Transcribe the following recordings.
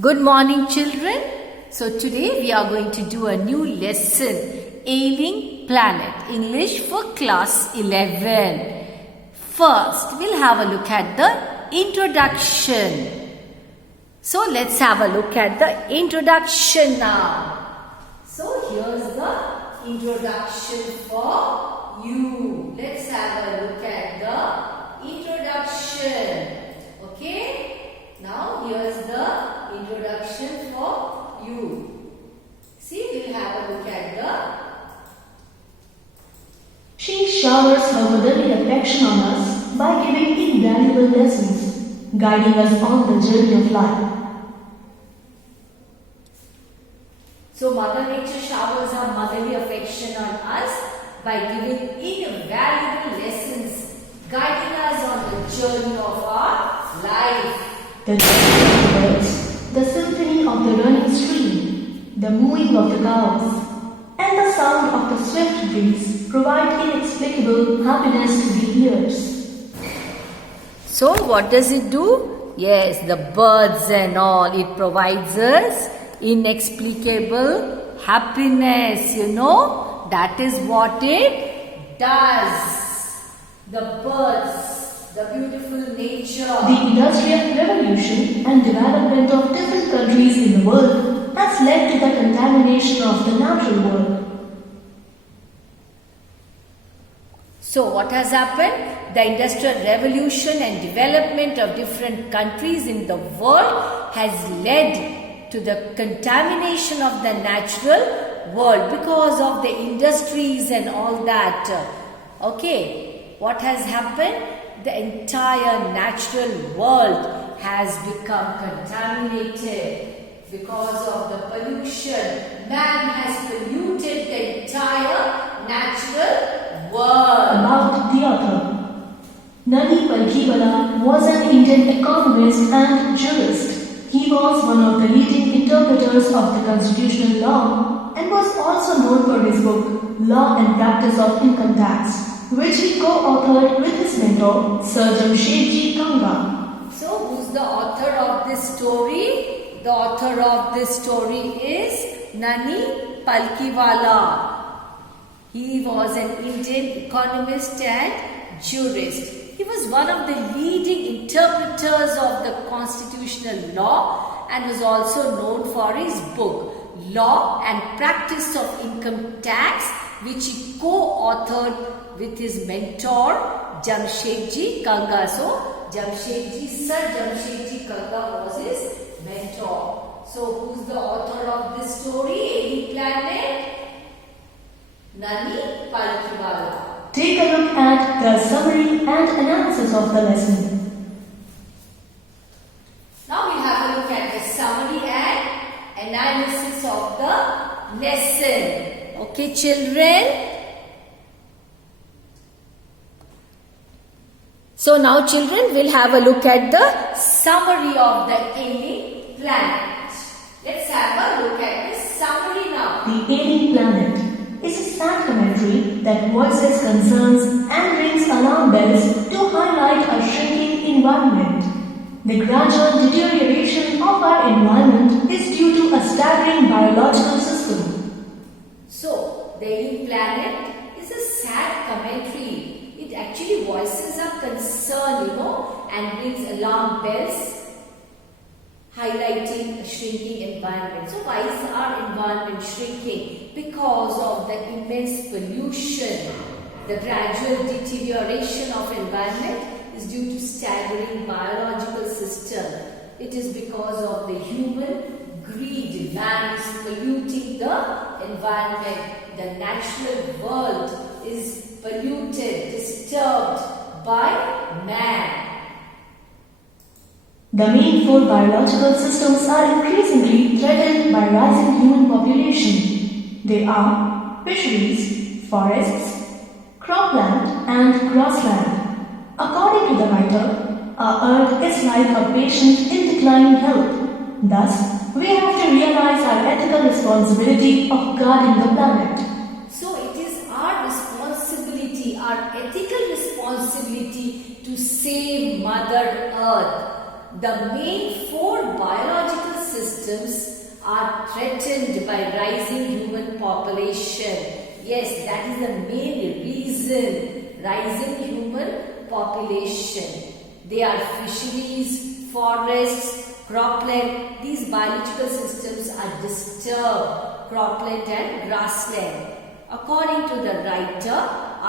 Good morning, children. So today we are going to do a new lesson, Ailing Planet, English for class 11. First, we'll have a look at the introduction. So let's have a look at the introduction now. So here's the introduction for you. Let's have a look at the introduction. Okay? Now here's the introduction for you. See, we'll have a look at the... She showers her motherly affection on us by giving invaluable lessons, guiding us on the journey of life. So Mother Nature showers her motherly affection on us by giving invaluable lessons, guiding us on the journey of our life. The chirping of the birds, the symphony of the running stream, the mooing of the cows, and the sound of the swift breeze provide inexplicable happiness to the ears. So what does it do? Yes, the birds and all, it provides us inexplicable happiness, that is what it does. The birds, the beautiful nature. The Industrial Revolution and development of different countries in the world has led to the contamination of the natural world. So what has happened? The Industrial Revolution and development of different countries in the world has led to the contamination of the natural world because of the industries and all that. Okay, what has happened? The entire natural world has become contaminated because of the pollution. Man has polluted the entire natural world. About the author. Nani Palkhiwala was an Indian economist and jurist. He was one of the leading interpreters of the constitutional law and was also known for his book, Law and Practice of Income Tax, which he co-authored with his mentor, Sir Jamshedji Kanga. So, who's the author of this story? The author of this story is Nani Palkhiwala. He was an Indian economist and jurist. He was one of the leading interpreters of the constitutional law and was also known for his book, Law and Practice of Income Tax, which he co-authored with his mentor, Jamshedji Kanga. So, Sir Jamshedji Kanga was his mentor. So, who's the author of this story, Ailing Planet? Nani Palkhiwala. Take a look at the summary and analysis of the lesson. Now we have a look at the summary and analysis of the lesson. Okay, children? So now children, we'll have a look at the summary of the Ailing Planet. Let's have a look at the summary now. The Ailing Planet is a sad commentary that voices concerns and rings alarm bells to highlight a shrinking environment. The gradual deterioration of our environment is due to a staggering biological system. So, the Ailing Planet is a sad commentary. It actually voices our concern, and rings alarm bells highlighting a shrinking environment. So why is our environment shrinking? Because of the immense pollution. The gradual deterioration of environment is due to staggering biological system. It is because of the human greed. Man is polluting the environment. The natural world is polluted, disturbed by man. The main four biological systems are increasingly threatened by rising human population. They are fisheries, forests, cropland and grassland. According to the writer, our earth is like a patient in declining health. Thus, we have to realize our ethical responsibility of guarding the planet. So it is our responsibility, our ethical responsibility to save Mother Earth. The main four biological systems are threatened by rising human population. Yes, that is the main reason, rising human population. They are fisheries, forests, cropland. These biological systems are disturbed, cropland and grassland. According to the writer,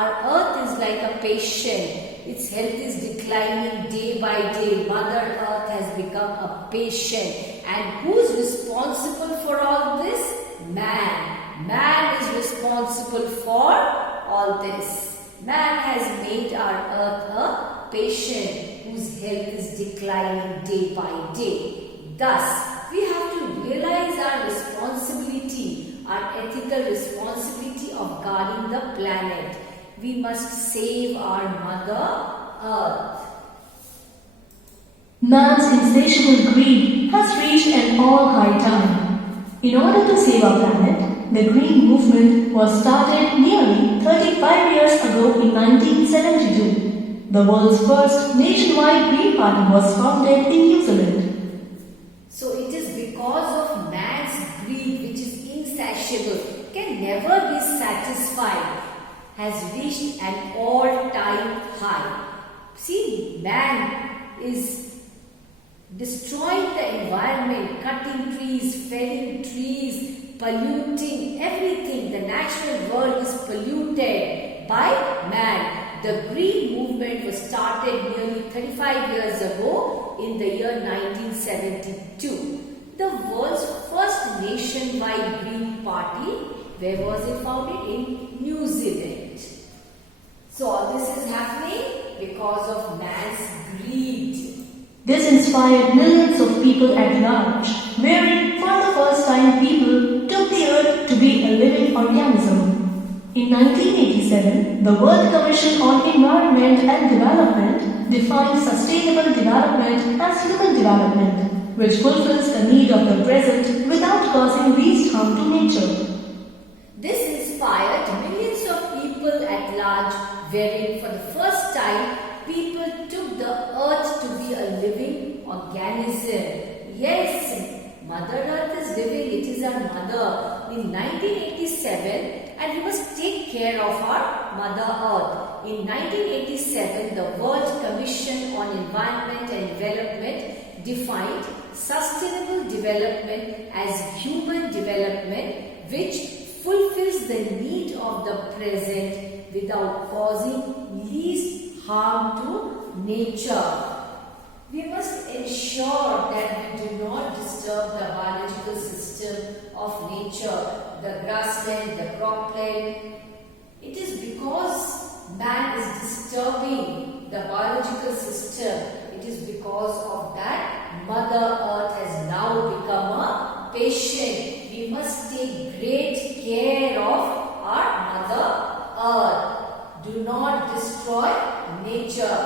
our earth is like a patient. Its health is declining day by day. Mother Earth has become a patient. And who is responsible for all this? Man. Man is responsible for all this. Man has made our earth a patient whose health is declining day by day. Thus, we have to realize our responsibility, our ethical responsibility of guarding the planet. We must save our Mother Earth. Man's insatiable greed has reached an all-high time. In order to save our planet, the Green Movement was started nearly 35 years ago in 1972. The world's first nationwide Green Party was founded in New Zealand. So it is because of man's greed, which is insatiable, can never be satisfied, has reached an all-time high. See, man is destroying the environment, cutting trees, felling trees, polluting everything. The natural world is polluted by man. The Green Movement was started nearly 35 years ago in the year 1972. The world's first nationwide Green Party, where was it founded? In New Zealand. So all this is happening because of man's greed. This inspired millions of people at large, wherein for the first time people took the earth to be a living organism. In 1987, the World Commission on Environment and Development defined sustainable development as human development, which fulfills the need of the present without causing least harm to nature. This inspired millions of people at large, wherein for the first time people took the earth to be a living organism. Yes, Mother Earth is living, it is our mother. In 1987, and we must take care of our Mother Earth. In 1987, the World Commission on Environment and Development defined sustainable development as human development which fulfills the need of the present without causing least harm to nature. We must ensure that we do not disturb the biological system of nature, the grassland, the cropland. It is because man is disturbing the biological system. It is because of that Mother Earth has now become a patient. We must take great care of our Mother Earth. Do not destroy nature.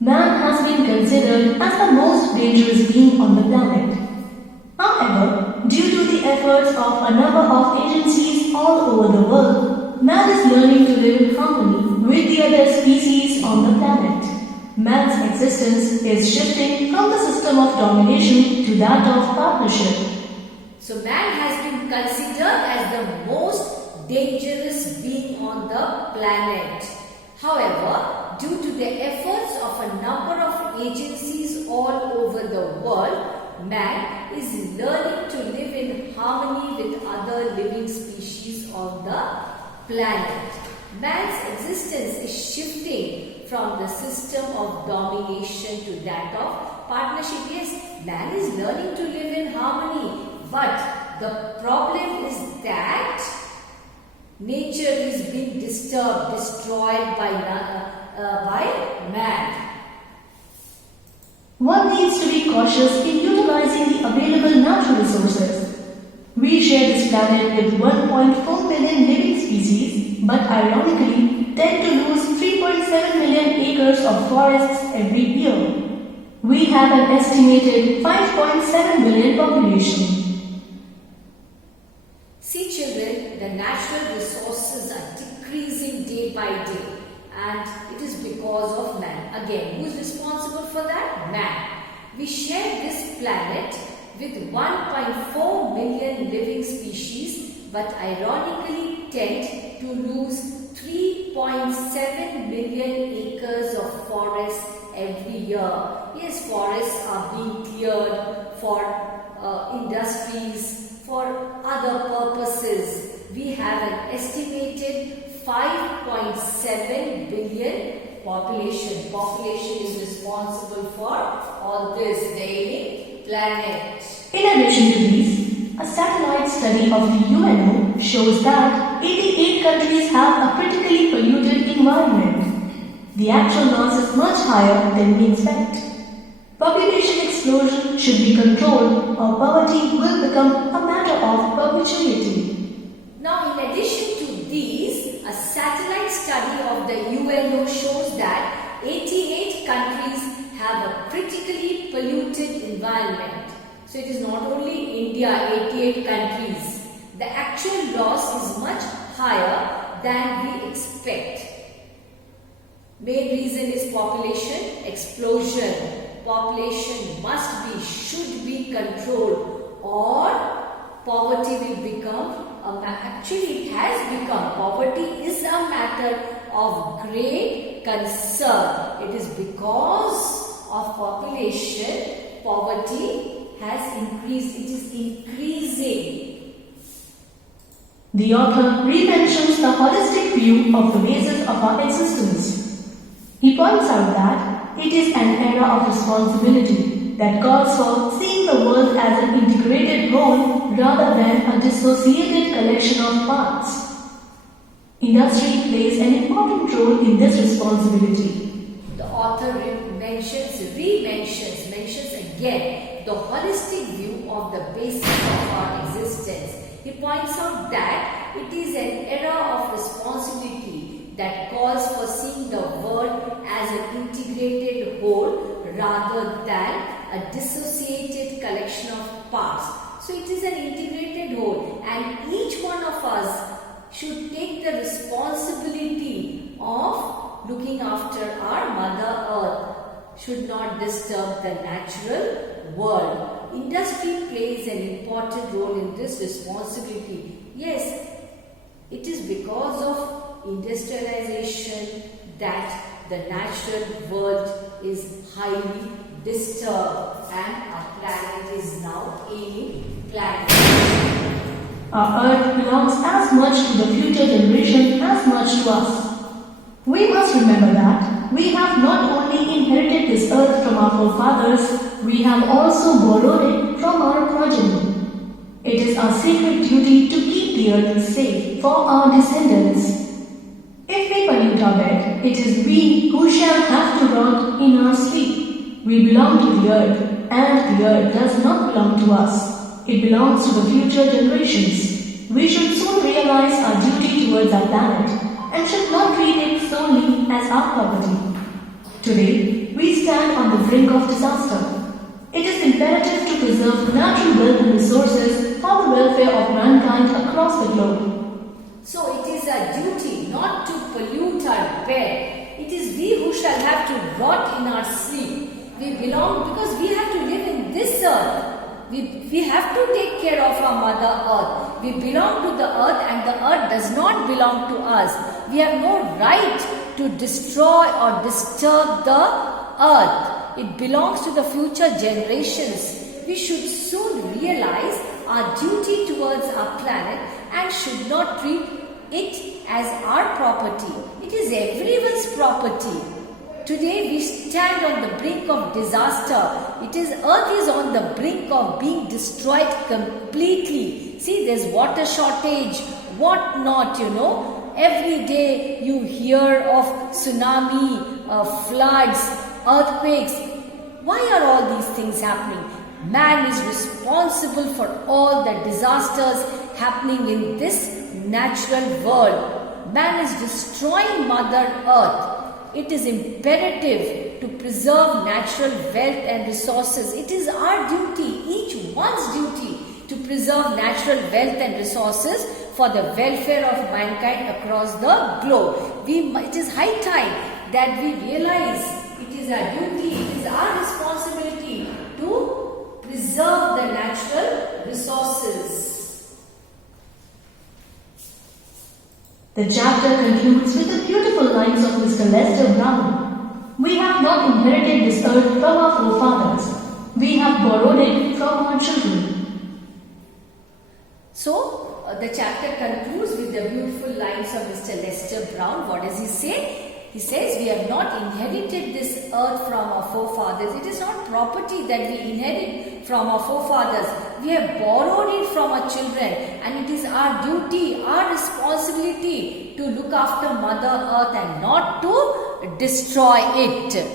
Man has been considered as the most dangerous being on the planet. However, due to the efforts of a number of agencies all over the world, man is learning to live in harmony with the other species on the planet. Man's existence is shifting from the system of domination to that of partnership. So man has been considered as the most dangerous being on the planet. However, due to the efforts of a number of agencies all over the world, man is learning to live in harmony with other living species on the planet. Man's existence is shifting from the system of domination to that of partnership. Yes, man is learning to live in harmony, but the problem is that nature is being disturbed, destroyed by man. One needs to be cautious in utilizing the available natural resources. We share this planet with 1.4 billion living species, but ironically tend to lose 3.7 million acres of forests every year. We have an estimated 5.7 billion population. See children, the natural resources are decreasing day by day, and it is because of man. Again, who is responsible for that? Man. We share this planet with 1.4 million living species, but ironically tend to lose 3.7 million acres of forests every year. Yes, forests are being cleared for industries, for other purposes. We have an estimated 5.7 billion population. Population is responsible for all this, the ailing planet. In addition to these, a satellite study of the UNO shows that 88 countries have a critically polluted environment. The actual loss is much higher than we expect. Population explosion should be controlled or poverty will become a matter of perpetuity. Now, in addition to these, a satellite study of the UNO shows that 88 countries have a critically polluted environment. So, it is not only India, 88 countries. The actual loss is much higher than we expect. Main reason is population explosion. Population should be controlled, or poverty will become actually it has become, poverty is a matter of great concern. It is because of population, poverty has increased, it is increasing. The author re-mentions the holistic view of the basis of our existence. He points out that it is an era of responsibility that calls for seeing the world as an integrated whole rather than a dissociated collection of parts. Industry plays an important role in this responsibility. The author mentions again the holistic view of the basis of our existence. He points out that it is an era of responsibility that calls for seeing the world as an integrated whole rather than a dissociated collection of parts. So it is an integrated whole, and each one of us should take the responsibility of looking after our Mother Earth, should not disturb the natural world. Industry plays an important role in this responsibility. Yes, it is because of industrialization that the natural world is highly disturbed and our planet is now ailing planet. Our earth belongs as much to the future generation as much to us. We must remember that we have not only inherited this earth from our forefathers, we have also borrowed it from our progeny. It is our sacred duty to keep the earth safe for our descendants. If we pollute our bed, it is we who shall have to rot in our sleep. We belong to the earth, and the earth does not belong to us. It belongs to the future generations. We should soon realize our duty towards our planet and should not treat it solely as our property. Today, we stand on the brink of disaster. It is imperative to preserve natural wealth and resources for the welfare of mankind across the globe. So it is our duty not to pollute our bed. It is we who shall have to rot in our sleep. We belong because we have to live in this earth. We have to take care of our Mother Earth. We belong to the earth and the earth does not belong to us. We have no right to destroy or disturb the earth. It belongs to the future generations. We should soon realize our duty towards our planet and should not treat it as our property. It is everyone's property. Today we stand on the brink of disaster. Earth is on the brink of being destroyed completely. See, there's water shortage, what not, Every day you hear of tsunami, floods, earthquakes. Why are all these things happening? Man is responsible for all the disasters happening in this natural world. Man is destroying Mother Earth. It is imperative to preserve natural wealth and resources. It is our duty, each one's duty, to preserve natural wealth and resources for the welfare of mankind across the globe. It is high time that we realize it is our duty, it is our responsibility to preserve the natural The chapter concludes with the beautiful lines of Mr. Lester Brown. We have not inherited this earth from our forefathers. We have borrowed it from our children. So, the chapter concludes with the beautiful lines of Mr. Lester Brown. What does he say? He says, we have not inherited this earth from our forefathers. It is not property that we inherit from our forefathers. We have borrowed it from our children, and it is our duty, our responsibility to look after Mother Earth and not to destroy it.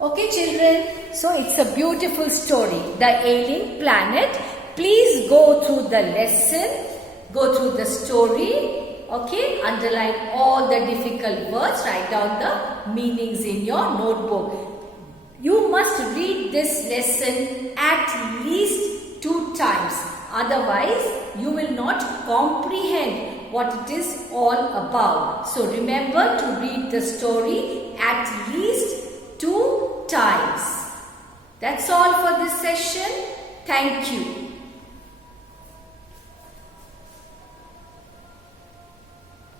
Okay, children, so it's a beautiful story, The Ailing Planet. Please go through the lesson, go through the story. Okay, underline all the difficult words, write down the meanings in your notebook. You must read this lesson at least 2 times. Otherwise, you will not comprehend what it is all about. So remember to read the story at least 2 times. That's all for this session. Thank you.